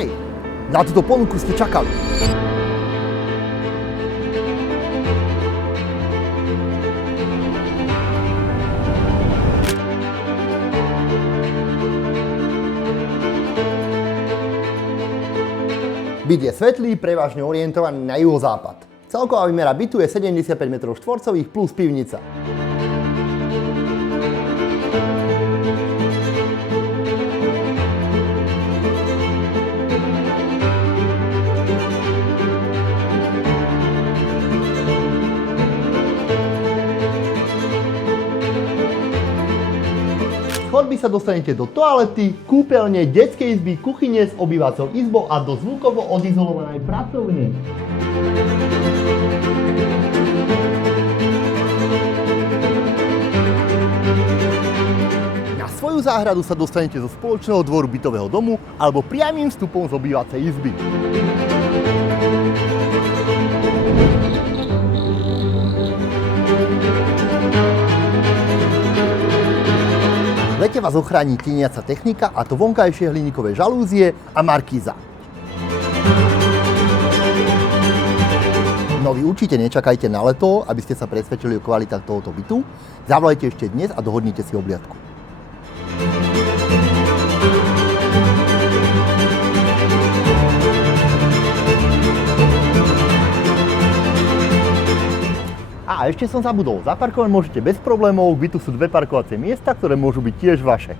Hej, na túto ponuku ste čakali. Byt je svetlý, prevažne orientovaný na juhozápad. Celková výmera bytu je 75 m2 plus pivnica. Z chodby sa dostanete do toalety, kúpeľne, detskej izby, kuchyne s obývacou izbou a do zvukovo odizolovanej pracovne. Na svoju záhradu sa dostanete zo spoločného dvoru bytového domu alebo priamym vstupom z obývacej izby. V lete vás ochráni tieniaca technika, a to vonkajšie hliníkové žalúzie a markíza. No vy určite nečakajte na leto, aby ste sa presvedčili o kvalitách tohoto bytu. Zavolajte ešte dnes a dohodnite si obliadku. A ešte som zabudol, zaparkovať môžete bez problémov, v bytu sú dve parkovacie miesta, ktoré môžu byť tiež vaše.